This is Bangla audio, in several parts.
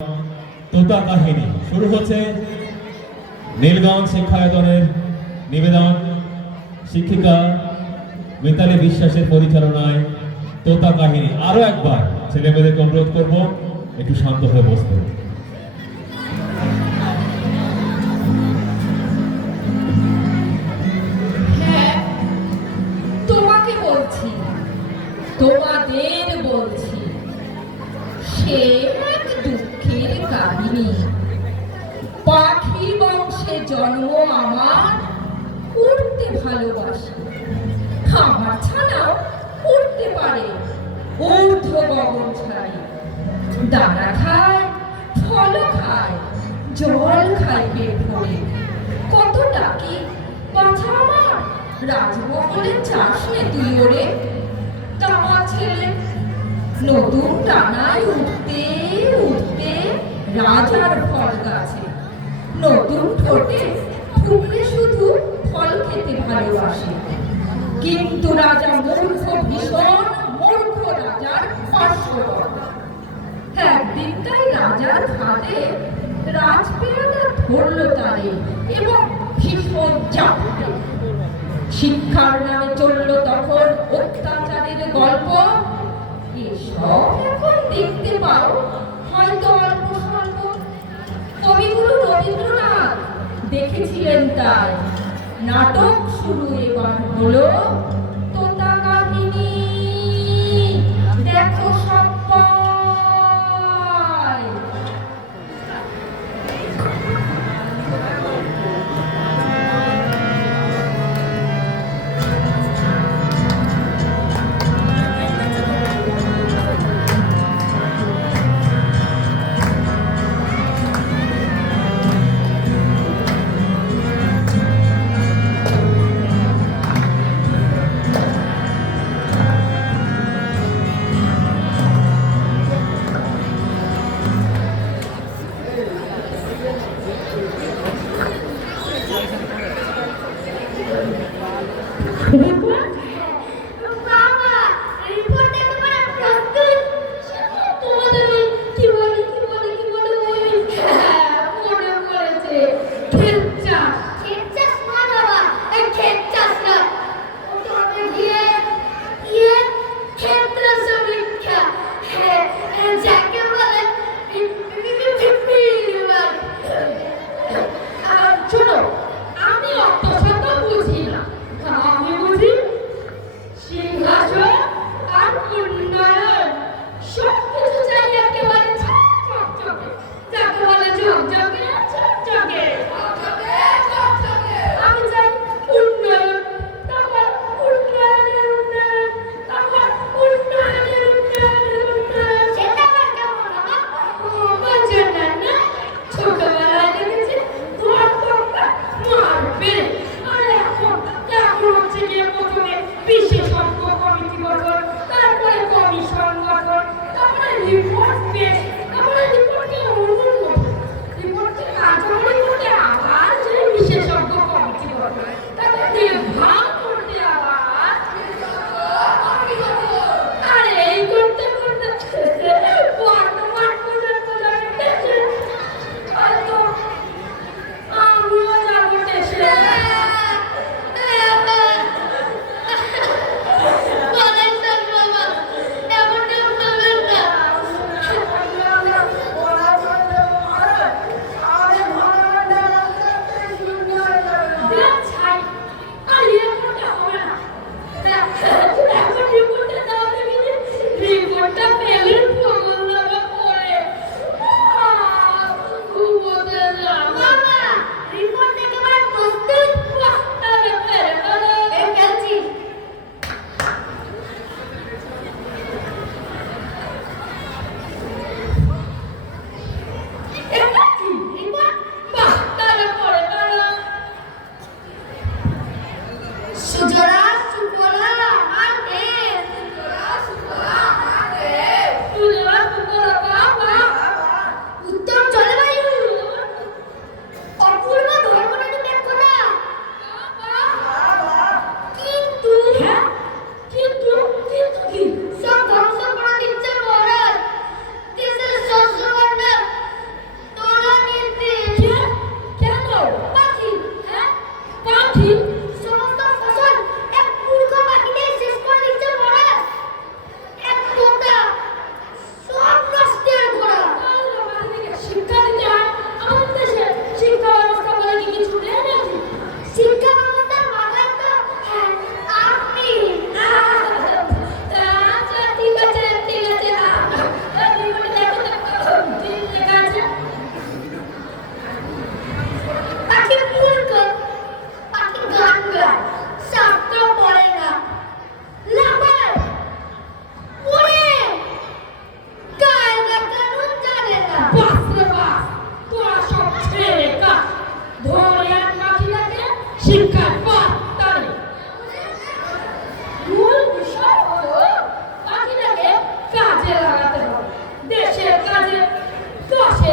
তোতা কাহিনী শুরু হচ্ছে। নীলগঞ্জ শিক্ষায়তনের নিবেদন, শিক্ষিকা মিতালি বিশ্বাসের পরিচালনায় তোতা কাহিনী। আরো একবার ছেলে মেয়েদেরকে অনুরোধ করব একটু শান্ত হয়ে বসতে। হ্যাঁ, তোমাকে বলছি, তোমাদের বলছি, সে এক দুঃখের কাহিনী। পাখি বংশে জন্ম আমার, উড়তে ভালোবাসি। আমার ছানাও উড়তে পারে ঊর্ধ্ব গগন ছাড়ে। দানা খায়, ফল খায়, জল খায় পেট ভরে। কত ডাকি বাছা আমার, রাজমহলে চাষ নে তুই ওরে। দামা ছেলে নতুন ডানায় উঠতে উঠতে রাজার ফল গাছে। নতুন ঠোঁটে ঠুকলে শুধু ফল খেতে ভালোবাসে। কিন্তু রাজা মূর্খ, ভীষণ মূর্খ রাজার পার্শ্ববর্তী। একদিন তাই রাজার হাতে রাজপেয়াদা ধরল তারে এবং ভীষণ চাপে। শিক্ষার নামে চলল তখন অত্যাচারের গল্প। এসব এখন দেখতে পাও হয়তো অল্প স্বল্প। কবিগুরু রবীন্দ্রনাথ দেখেছিলেন তাই। নাটক শুরু এবার হলো তোতা কাহিনী। দেখো সবাই।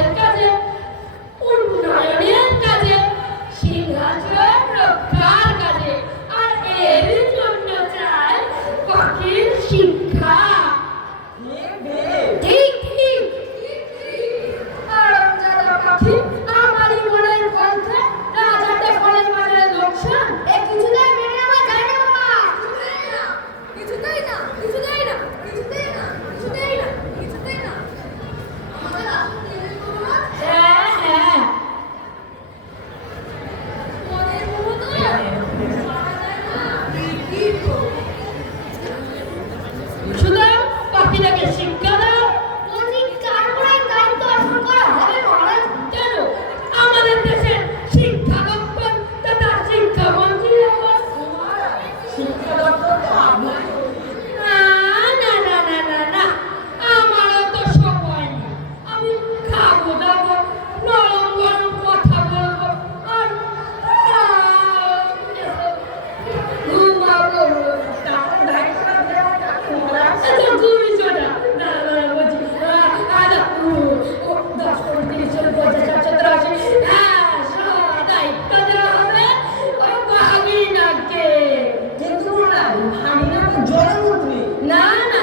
সমাজের কাজে, উন্নয়নের কাজে, সিংহাসন রক্ষার কাজে। আর এর জন্য চাই পাখির শিক্ষা। ঠিক ঠিক। আরামজাদা পাখি আমারই মনের গ্রন্থে রাজাতে ফলের বাজারে লোকসান। এ কিছুতেই মেনে নেওয়া যায় না বাবা। কিছুতেই না, কিছুতেই না, কিছুতেই না, কিছুতেই না, কিছুতেই না। হ্যাঁ হ্যাঁ, সুতরাং পাখিটাকে শিক্ষা দাও। কেন আমাদের দেশের শিক্ষা দপ্তর তথা শিক্ষামন্ত্রী না না না না না না, আমারও তো সময় নেই। আমি খাবো দাবো, নরম গরম কথা বলবো, আর ঘুমাবো। আচ্ছা তুমি শোনা, না না বলছি, আচ্ছা 10 30 40 50 60 70 80, হ্যাঁ সব দায়িত্ব দেওয়া হবে ও ভাগিনাকে। কিন্তু ভাগিনা তো জলমন্ত্রী। না না,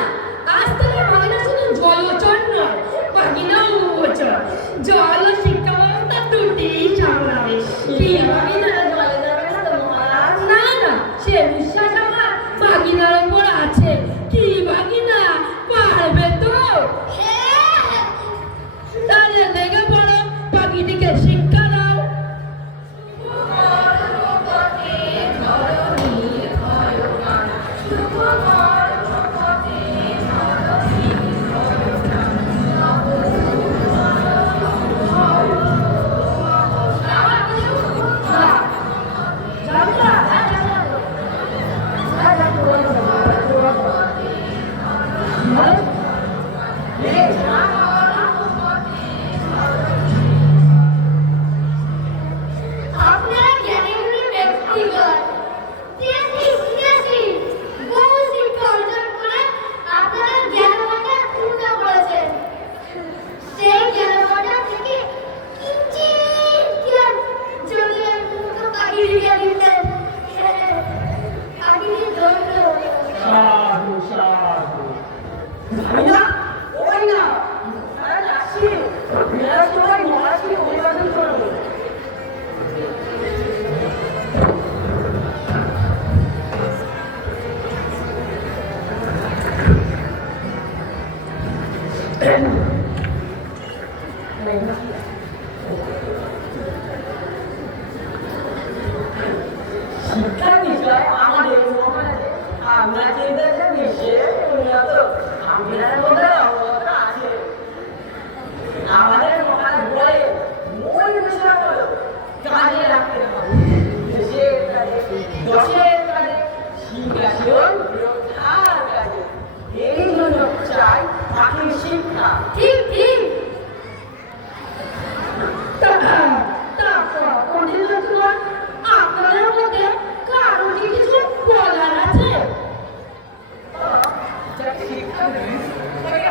আজ থেকে ভাগিনা শুধু জলচর নয়, ভাগিনা উভচর। জল ও শিক্ষা ব্যবস্থা দুটি সামলাবে। কি ভাগিনা? না না, সে বিশ্বাস আমার ভাগিনার উপর আছে। কি ভাগিনা পারবে তো? তাহলে লেগে পড়ো, পাখিটিকে শিক্ষা দাও। আপনারা জ্ঞানীগুলি ব্যক্তিগত দেশি বিদেশি বহু শিক্ষা অর্জন করে আপনারা জ্ঞানভাণ্ডার পূর্ণ করেছেন। সেই জ্ঞানভাণ্ডার থেকে কিঞ্চিৎ জ্ঞান যদি মুক্ত পাখিটিকে দিতেন, পাখিটি ধন্য। সাধু সাধু। ভাগিনা, ও ভাগিনা, আরে আসি। মেয়েরা সবাই মহারাজকে অভিবাদন করবো। শিক্ষার বিষয় আমাদের সমাজে আমরা চিন্তা বিশ্বে উন্নত আমাদের মধ্যে অবস্থা আছে। আমাদের সমাজ বলে মূল বিষয় হলো কাজে রাখতে হবে। দেশের কাজে, দশের কাজে, শিক্ষাশীল রক্ষার কাজে। এই জন্য চাই পাখির শিক্ষা। ঠিক ঠিক। আপনাদের মধ্যে কারো কি কিছু বলার আছে? যাকে শিক্ষা দিই তাকে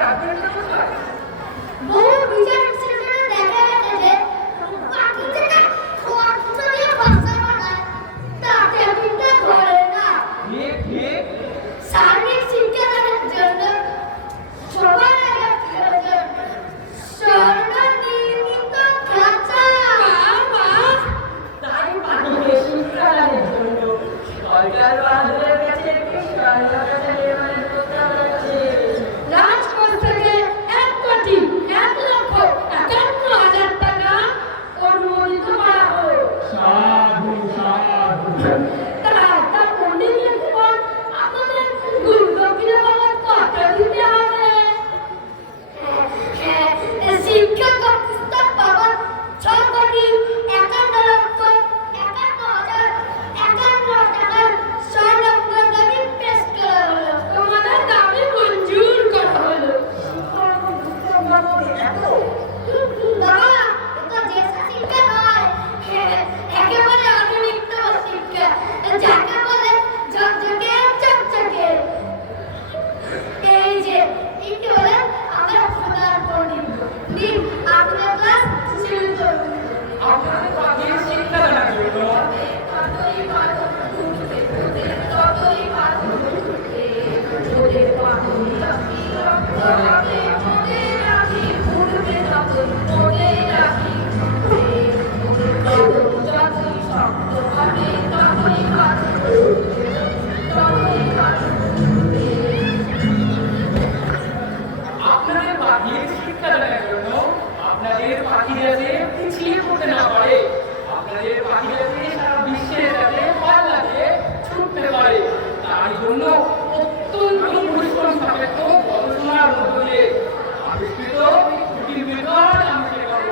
আপনাদের পাখি যাতে পিছিয়ে পড়তে না পারে, আপনাদের পাখি যাতে সারা বিশ্বের যাতে পাল্লাতে ছুটতে পারে, তার জন্য অত্যন্ত পরিশ্রম সাপেক্ষ গবেষণার মধ্য দিয়ে আবিষ্কৃত দুটি মেথড আমি শেখাবো।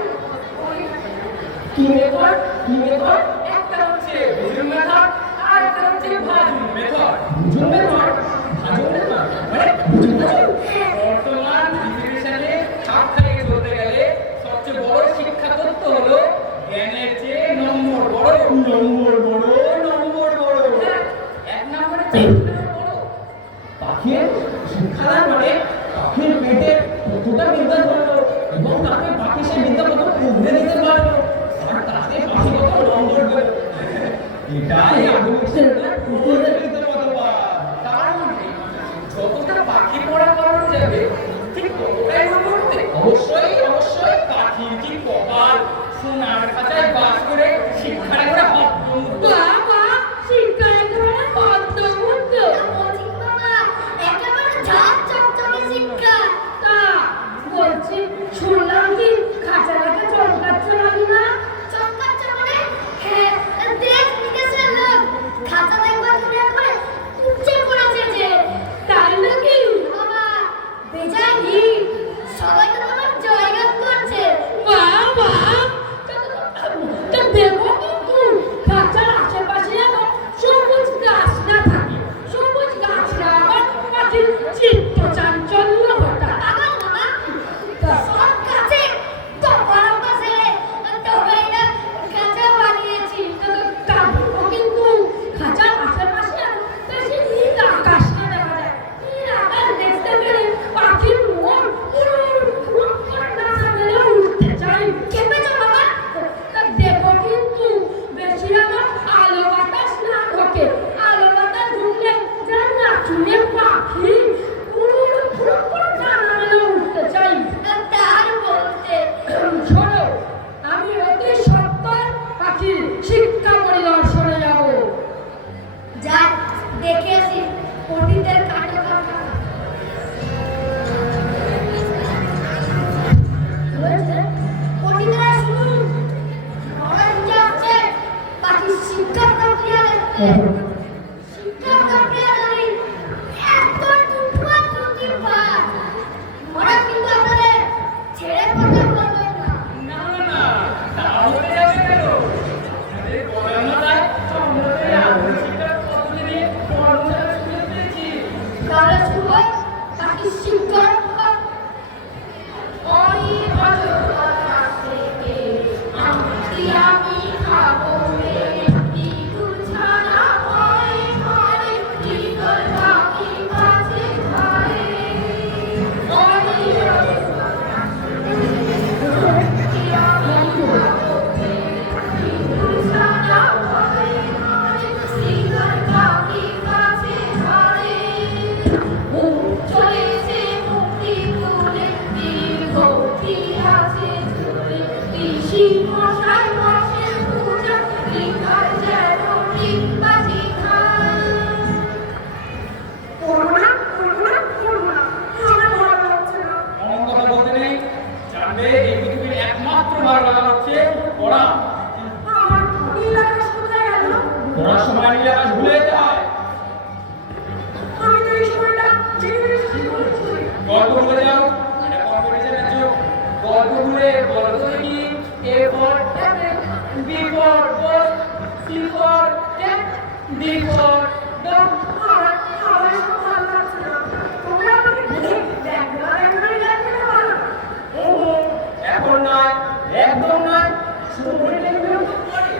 কি মেথড? কি মেথড? একটা হচ্ছে বুঝুন মেথড, আর একটা হচ্ছে ভাজুন মেথড। বুঝুন মেথড, ভাজুন মেথড মানে বুঝুন মেথড বর্তমান পৃথিবীর সাথে খাপ খাইয়ে চলতে গেলে সবচেয়ে বড় শিক্ষা তত্ত্ব হলো জ্ঞানের চেয়ে নম্বর বড়। নম্বর বড়, নম্বর বড়। এক নম্বরে বড় পাখির শিক্ষাদান মানে পাখির পেটে কতটা বিদ্যা ধরলো এবং তাকে পাখি সে বিদ্যা কত উগড়ে দিতে পারলো আর তাতে পাখি কত নম্বর পেল, এটাই আধুনিক শিক্ষার প্রকৃত মতবাদ। তার মানে যতটা পাখি পড়া করানো যাবে ঠিক ততটাই নম্বর দেবে। অবশ্যই অবশ্যই পাখির কি কপাল, সোনার খাঁচায় বাস করে শিক্ষার একটা অদ্ভুত বাবা শিক্ষা একেবারে পদ্মমুগ্ধ। অধিক বাবা, একেবারে ঝাঁঝ চকচকে শিক্ষা। তা বলছি শুনলাম কি খাঁচা লাগে চমকাচ্ছ নাকি না? চমকাচ্ছে মানে? হ্যাঁ, দেশ বিদেশের লোক খাতা দেখবার ঘুরে ঘুরে উচ্চে পড়েছে যে। তাই নাকি? বাবা, বেজায় ভিড়, সবাই তো তোমার জয়গান করছে। বাবা তা দেখো কিন্তু খাঁচার আশেপাশে যেন সবুজ গাছ না থাকে, সবুজ গাছরা আবার পাখির চিত্ত চাঞ্চল্য ঘটায়। বাবা, বাবা, সব গাছে টপার পাশে টপাই না গাছে বানিয়েছি। তা দেখো কিন্তু খাঁচার আশেপাশে বেশি নীল আকাশ না দেখা যায়। নীল আকাশ দেখতে পেলে পাখির মন উড়ুর করে না গেলে উঠতে চায়। কেঁপেছো বাবা? তা দেখো কিন্তু বেশি আমার আলো বাতাস না ঢোকে। আলো বাতাস ঢুকলে যেন নাচুনে পাখি উড়ুর করে ডানা মেলে উঠতে চাই। তার বলতে শোনো, আমি অতি সত্তর পাখির শিক্ষা পরিদর্শনে যাব। যাক, দেখে আসি পণ্ডিতের কাটো কাটা হয়েছে। পণ্ডিতেরা শুনুন, আমরা যাচ্ছে পাখির শিক্ষা প্রক্রিয়া দেখতে। শিক্ষা প্রক্রিয়া জানি এত টুকরা টুকির পাঠ, ওরা কিন্তু আপনাদের ছেড়ে কথা বলবেন না। না না তা হতে যাবে কেন? আপনাদের পড়ানোটাই আমাদের আধুনিক শিক্ষার পদ্ধতি নিয়ে পড়ানোটা শুরু করেছি। তাহলে শুরু হয় পাখির শিক্ষা। ওই বছর কাছ থেকে আমি খাবো একটি গুছানা ভয় ভয় টিকল পাখি কাছে খায়। ওই বছর কাছ থেকে আমি খাবো একটি গুছানা ভয় ভয় টিকল পাখি কাছে খায়। চলেছে মুক্তি তুলে দীর্ঘ ইতিহাসে ঝুলে ঋষি মশাই বসে পূজা লিখার যেন ডিম্বাজি খান। পড়বো না, পড়বো না, পড়বো না, আমার ভালো লাগছে না। অমন কথা বলতে নেই, জানবে এই পৃথিবীর একমাত্র ভালো লাগা হচ্ছে পড়া। আমার নীল আকাশ কোথায় গেল? পড়ার সময় নীল আকাশ ভুলে যেতে হয়। আমি তো এই সময়টা জেনে বলছি। গল্প বলে যাও, এটা কম্পিটিশনের যুগ। গল্প ঘুরে বলো তো কি A for apple, B for ball, C for cat, D for dog. আমার সব ভালো লাগছে না। তোমরা আমাকে দেখে দেখবা এমনি লাগছে না ভালো। এখন নয়, একদম নয়, শুধু পড়ে দেখবে তো পড়ে।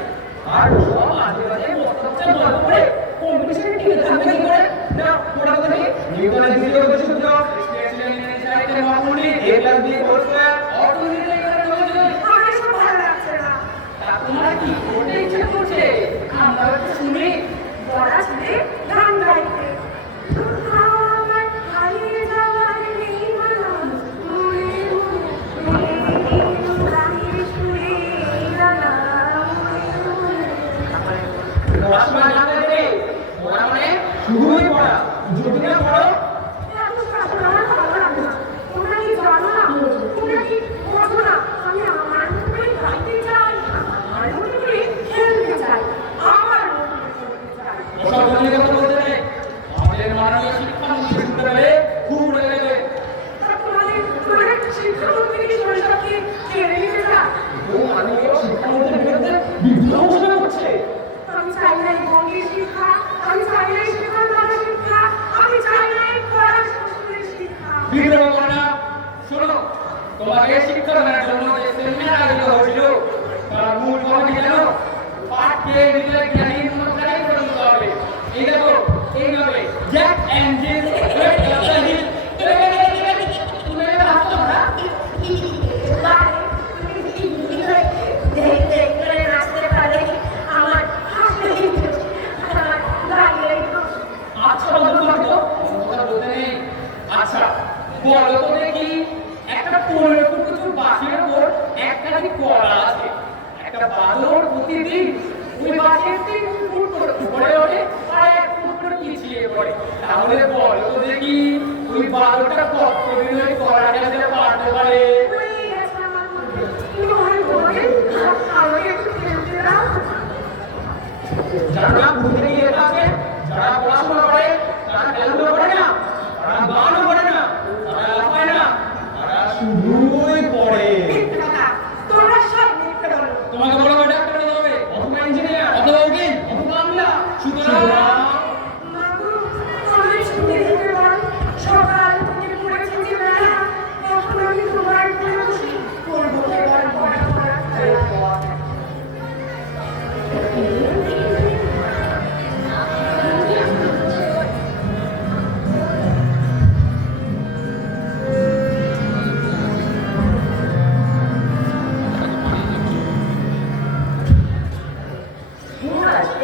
আর সব আজে বাজে মস্তকটা গল্প করে কম্পিটিশনে টিকে থাকবে কি করে? না পড়া কথা নেই। নিউটনের দ্বিতীয় উপসূত্র, স্পেশাল সাহিত্যের মহামূল্য a + b হোল স্কয়ার অর্থনীতিতে এখানে প্রয়োজন। আমার সব ভালো লাগছে না। তা তোমার কি করতে ইচ্ছে করছে? আমরা একটু শুনি। বড়া ছেলে গান গাইতে। আমার হারিয়ে যাওয়ার নেই মালা, মনে মনে গানের সুরে লালা, মনে মনে। পড়ার সময় না দেবে, পড়া মানে শুধুই পড়া। যদি না পড়ো এত শাসন আমার ভালো লাগে না। তোমরা কি জানো না? তোমরা কি ও মাননীয় শিক্ষামন্ত্রীর বিরুদ্ধে বিদ্রোহ ঘোষণা করছে। আমি চাই না এই বঙ্গের শিক্ষা, আমি চাই না এই শিক্ষার মানব শিক্ষা, আমি চাই না এই পড়ার সংস্কৃতির শিক্ষা। বিদ্রোহ করে না। শোনো, তোমাকে শিক্ষা দানের জন্য যে সেমিনার আয়োজিত হয়েছিল তার মূল কথা জানো? পাঠকে নিজের জ্ঞানী মনকারী করে দিতে হবে। এই দেখো, এইভাবে Jack and Jill went up the hill. তুমি এটা ভাবছো না? আচ্ছা বন্ধু বলো, কথা বলতে নেই। আচ্ছা বলো তো দেখি, একটা 15 ফুট উঁচু বাঁশের উপর একটা কি কলা আছে। একটা বাঁদর প্রতিদিন ওই বাঁশের 3 ফুট করে উপরে ওঠে আর 1 ফুট করে পিছিয়ে পড়ে। তাহলে বলো তো দেখি, ওই বাঁদরটা কতদিন ওই কলা খেতে পারতে পারে? যারা বুঝে নিয়ে আছে, যারা পড়াশোনা করে, তারা খেলাধুলা করে না, তারা গানও করে না, তারা লাফায় না, তারা শুধুই পড়ে। তোমরা সব মিথ্যে বলো। তোমাকে বড় বড় ডাক্তার হতে হবে, অথবা ইঞ্জিনিয়ার, অথবা উকিল, অথবা আমলা। সুতরাং মাগো, আমি শুনতে দিতে পারি। সকাল থেকে পড়েছি যে বেলা, এখন আমি তোমার কোলে বসে পড়বো এবার পড়া পড়া খেলা।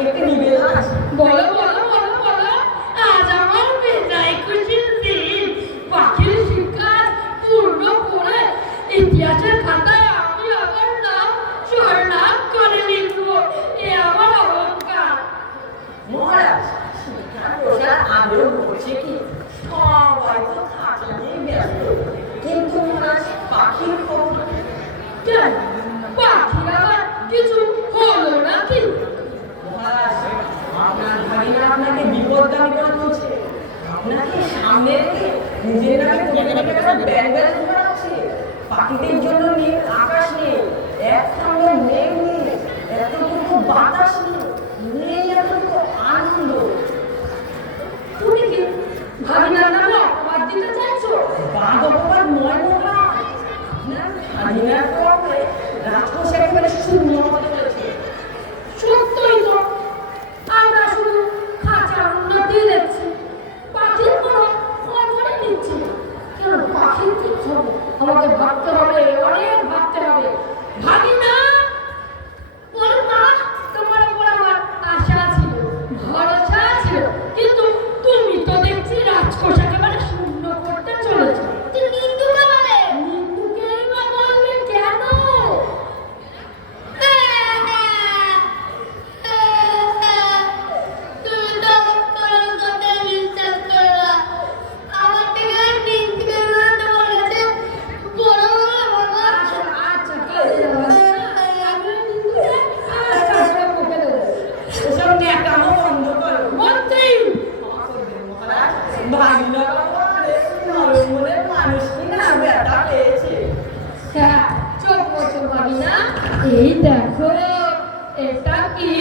একটি নিবেদন আছে। বলো বলো বলো বলো, আজ আমার বেজায় খুশির দিন। পাখির শিকার পূর্ণ করে ইতিহাসের খাতায় আমি আমার নাম স্বর্ণাম করে লিখব। এ আমার অহংকার। মহারাজ, শিক্ষার প্রচার আগ্রহ করছে কি? সবাই তো খাতা নিয়ে ব্যস্ত, কিন্তু মহারাজ পাখির খবর কেন পাখির আবার কিছু হলো নাকি? মহারাজ, আপনার ভাগিনা আপনাকে বিপদগামী করে তুলছে। আপনাকে সামনে রেখে নিজের নামে কোটি কোটি টাকার ব্যাংক ব্যালেন্স বাড়াচ্ছে। পাখিদের জন্য নীল আকাশ নেই, একসঙ্গে মেঘ নেই, এতটুকু বাতাস নেই, নেই এতটুকু আনন্দ। তুমি কি ভাবিনার নামে অপবাদ দিতে চাইছো? বাঘ অপবাদ নয় মহারাজ, আপনার ভাগিনার কর্মে রাজকোষ একেবারে শূন্য হতে চলেছে। সত্যই তো, আমরা শুধু খাঁচার উন্নতি দেখছি, পাখির কোনো খবরই নিচ্ছি না। কেন পাখির কি খবর? আমাকে ভাবতে হবে, অনেক ভাবতে হবে। ভাবি না ওর মা, তোমার উপর আমার আশা ছিল, ভরসা ছিল, কিন্তু তুমি তো দেখছি রাজকোষ একেবারে শূন্য করতে চলেছ। তুই নিন্দুকে বলে। নিন্দুকেই বা বলবে কেন? তুমি তো আমার কথা বিশ্বাস করো না। আমার থেকে নিন্দুকে বলতে বলেছে। বড় বাবা। আচ্ছা আমি নিন্দুকে আচ্ছা মুখে দেবো। এসব ন্যাকামো বন্ধ করো। মন্ত্রী মহারাজ, ভাগিনা বাবারে নরম মনের মানুষ কিনা ব্যথা পেয়েছে। হ্যাঁ, চোখ মোচো ভাবি না। এই দেখো, এটা কি?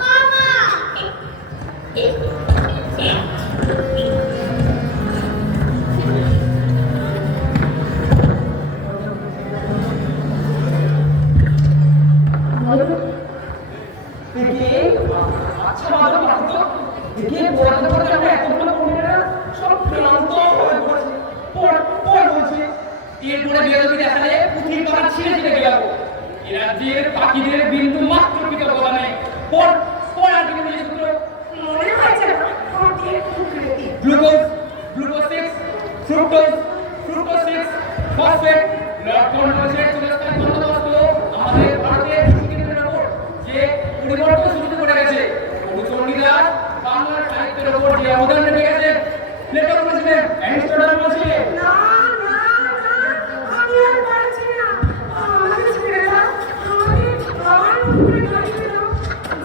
মামা। দেখি, আচ্ছা ভালো ভাবতো, দেখি পড়াতে পড়াতে আমরা এতগুলো পণ্ডিতেরা সব ক্লান্ত হয়ে পড়েছি। পড় বলছি। এরপরে বেরোবি দেখালে পুঁথির পাতা ছিঁড়ে ছিঁড়ে গেল। এ রাজ্যের পাখিদের বিন্দু মাত্র কৃতজ্ঞতা নেই। পড় আর দিকে নিজে সূত্র। মনে হয়েছে না পাখির কুকৃতি। গ্লুকোজ 6, ফ্রুক্টোজ 6, ফসফেট, ব্লাড কন্ট্রোলের চিরস্থায়ী বন্দোবস্ত আমাদের ভারতের কৃষিক্ষেত্রের উপর যে পরিবর্তন শুরু করে গেছে। চণ্ডীদাস বাংলার সাহিত্যের উপর যে অবদান রেখে গেছে, প্লেটো বলেছিলেন, অ্যারিস্টটল বলেছিলেন। না না না, আমি আর পারছি না। আমাকে ছেড়ে দাও, আমাকে আমার উপরে গাড়িতে দাও।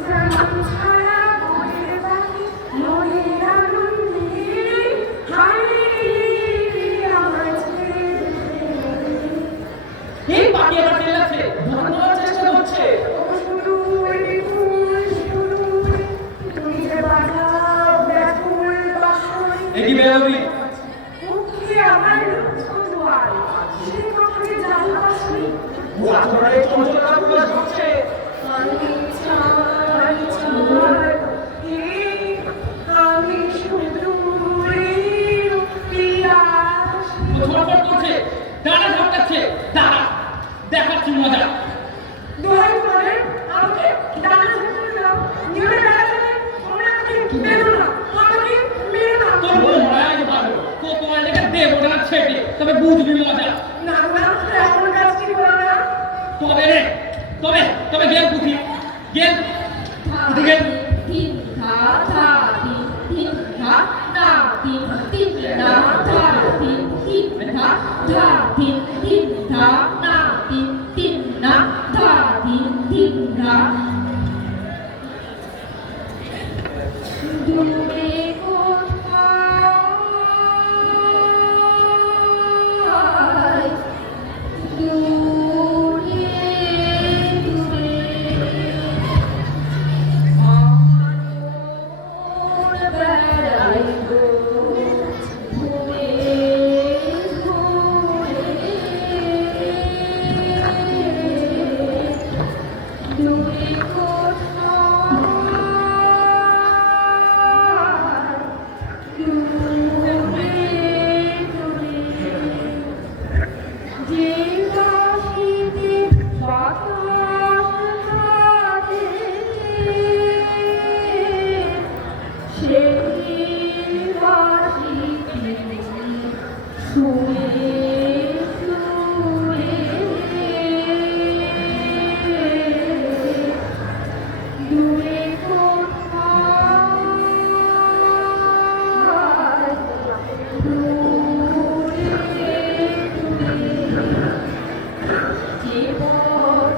যেমন ছায়া বয়ে পাখি মনের আনন্দে, হায় রে আমার ছেড়ে দে। পাখি এবার চিল্লাচ্ছে, ধান দেওয়ার চেষ্টা করছে। সুদূরে ফুল সুদূরে তুমি যে বাজাও ব্যাকুল বাঁশরি। এ কি বেরোবি? মুখে আমার রুদ্ধ দুয়ার, সে কথাকে জানবাসনি। রাতভরে চঞ্চলতা প্রকাশ করছে। আমি চাই চাই হে আমি সুদূরের পিয়াস। ছটফট করছে, ডানা ঝাপটাচ্ছে। দাঁড়া, দেখাচ্ছি মজা। দোহাই করে আমাকে ডানা ঝাপটাতে দাও। নিয়ে বেড়াতে তোমরা আমাকে মেরো না, আমাকে মেরো না। তোর মরাই ভালো, কোতোয়াল লেগে দেবো না ছেটে, তবে বুঝবি মজা। না না এমন কাজটি করো না। তবে রে, তবে তবে গেল পুঁথি, গেল গেল। তিন ধা ধা তিন ধা না তিন না ধা তিন ধা ধা তিন ধা না তিন না ধা তিন ধা। দূরে কোথায় দূরে দূরে আমার বেড়াই গো ঘুরে ঘুরে দূরে কোথায় দূরে দূরে যে বাঁশিতে বাতাস কাঁদে, সেই বাঁশিতে শুয়ে শুয়ে দূরে কোথায় দূরে দূরে জীবন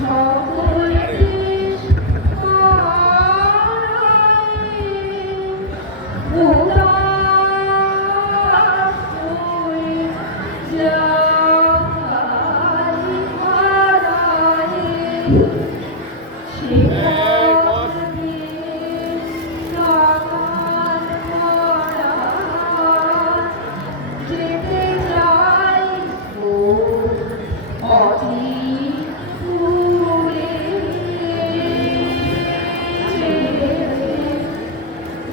সকল দেশ হারায়, উদাস হয়ে যায় হারায়। সে পথ দিয়ে কামান ভরা যেতে চাই ও অচির দূরে।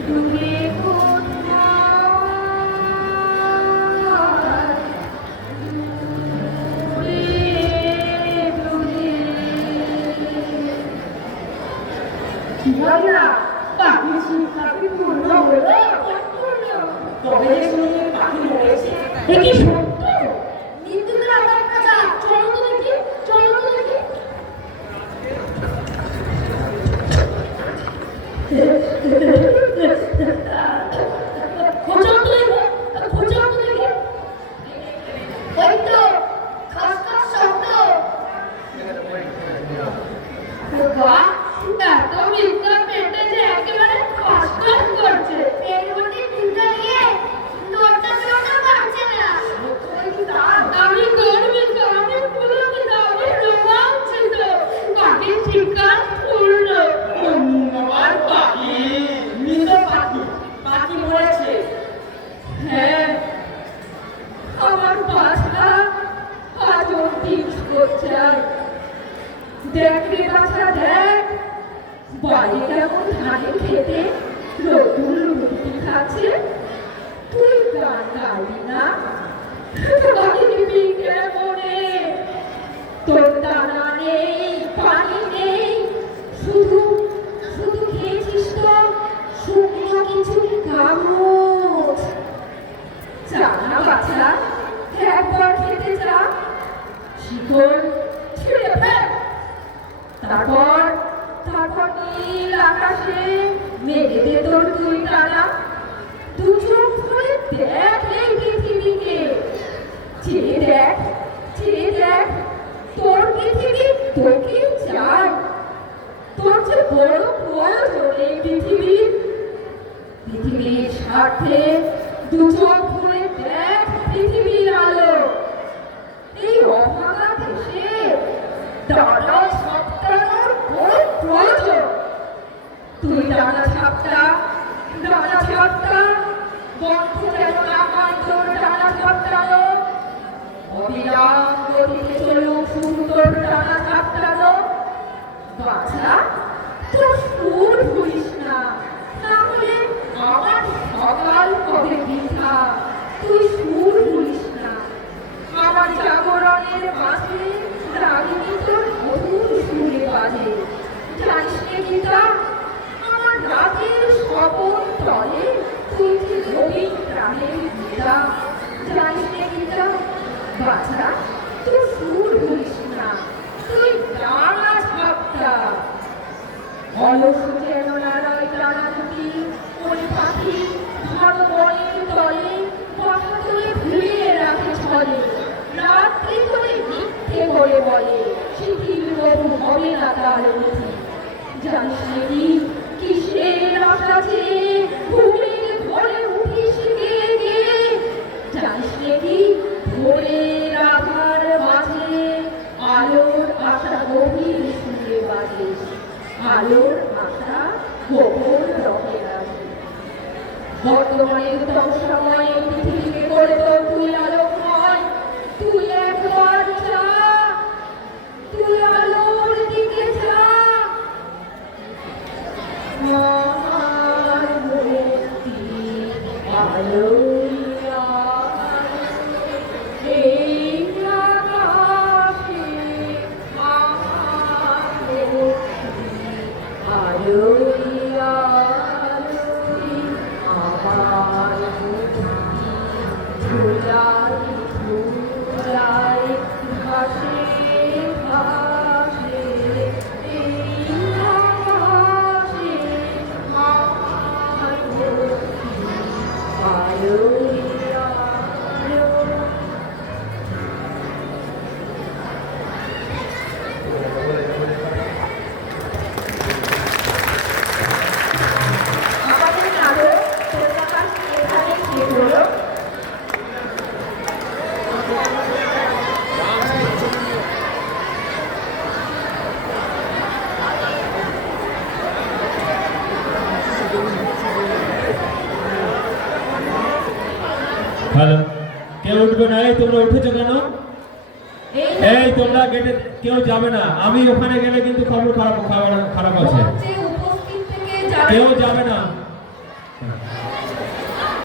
দূরে কোথায় দূরে দূরে না পাখি শিক্ষাকে পূর্ণ হলো। তবে যে শুনে পাখি মরেছে। এ কি সত্য? নিন্দুকের আবার কথা, চলো তো দেখি, চলো তো দেখি। খোঁজাও তো দেখি, খোঁজাও তো দেখি। ওই তো খাস খাস শব্দ। বাহ, এত মিথ্যা পেটে যে একেবারে খাস খাস করছে। পেট ভর্তি চিন্তা নিয়ে দৌড়টা বেরোতে পারছে না। আমি গর্বিত, আমি পুলকিত, আমি রোমাঞ্চিত। পাখির শিকার পূর্ণ। আমার পাখি, মৃত পাখি, পাখি মরেছে। হ্যাঁ, আমার বাছা আজও ডিস্কো চাই। দেখ রে বাছা দেখ, বাড়ি কেমন ধানে খেতে রতুল রুটি খাচ্ছে। তুই গান গাইবি না? গাইবি কেমনে? তোর দানা নেই, পানি নেই, শুধু শুধু খেয়েছিস তো শুকনো কিছু কাগজ। চা না বাছা, একবার খেতে চা। শিকড় ছিঁড়ে ফেল। তারপর তারপর নীল আকাশে মেঘে দে তোর দুই টানা। দু চোখ ভরে দেখ এই পৃথিবীকে। চেয়ে দেখ, চেয়ে দেখ, তোর পৃথিবী তোকে চাই। তোর যে বড় প্রয়োজন এই পৃথিবীর। পৃথিবীর স্বার্থে দু চোখ ভরে দেখ পৃথিবীর আলো। এই অভাগা দেশে ডানা ঝাপটানোর কোনো প্রয়োজন? তুই ডানা ঝাপটা, বন্ধ যেন না হয় তোর ডানা ঝাপটানো। অবিরাম গতিতে চলুক শুধু তোর ডানা ঝাপটানো। বাছা, তোর সুর ভুলিস না, তাহলে আমার সকাল হবে বৃথা। তুই সুর ভুলিস না, আমার জাগরণের মাঝে রাগিনী তোর মধুর সুরে বাজে। জানিস নে গীতা, আমার রাতের স্বপন তলে তুই যে রবি প্রাণের গীতা। জানিস নে গীতা, বাছা তুই সুর ভুলিস না, তুই ডানা ঝাপটা। অলস যেন নারায় ডানা দুটি, ওই পাখি ঘন বনের তলে কথা তুলে ভুলিয়ে রাখে ছলে। রাত্রি করে মিথ্যে করে বলে শিথিল তবু হবে না তার অতি। জানিস নাকি কিসের আশা চেয়ে ঘুমের ঘরে উঠিস গিয়ে গিয়ে? জানিস নাকি ভোরের আধার মাঝে আলোর আশা গভীর সুরে বাজে। আলোর আশা গোপন রহে রাখে। বর্তমানে উত্তম সময়ে পৃথিবীকে করে তো তুই আলোকময়। তুই একবার চা, তুই আলোর দিকে চা। মহান মূর্তি আলোয় এই আকাশে মহান মূর্তি আলোয় আমার ধুলাই ধুলাই ঘাসে ঘাসে এই আকাশে আমার মূর্তি আলোয় আলো। আমাদের নাটক প্রকাশ এখানে শেষ হলো। হ্যালো, কেউ উঠবে না? এই তোমরা উঠেছো কেন? এই এই তোমরা গেটে কেউ যাবে না, আমি ওখানে গেলে কিন্তু খবর খারাপ আছে। মঞ্চে উপস্থিত থেকে যারা কেউ যাবে না।